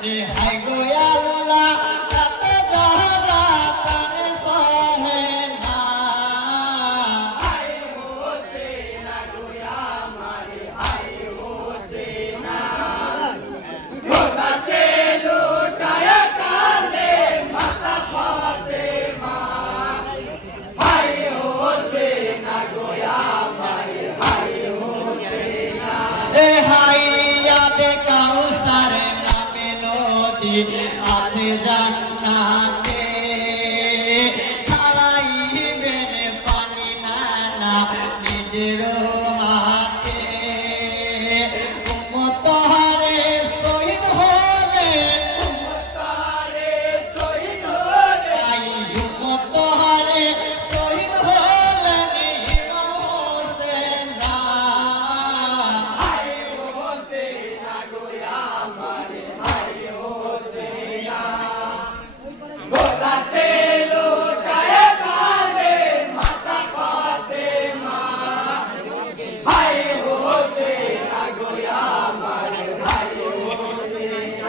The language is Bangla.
হাই গো আল্লাহ তাতে যারা প্রাণে সহে না হাই হোসেন গো আমার হাই হোসেন গোলাতে লুটায় কাঁদে মাতা ফাতেমা হাই হোসেন গো আমার হাই হোসেন হাইয়া দে কাউসার নামে নদী আছে জান্নাতে ছাড়াইবেন পানি নানা নিজের হাতে উম্মত হারে শহীদ হলেন উম্মত হারে শহীদ হলেন উম্মত হারে শহীদ হলেন ইমাম হোসেন হাই হোসেন গো আমার হাই হোসেন গোলাতে লুটায় কাঁদে মাতা ফাতেমা হাই হোসেন গো আমার হাই হোসেন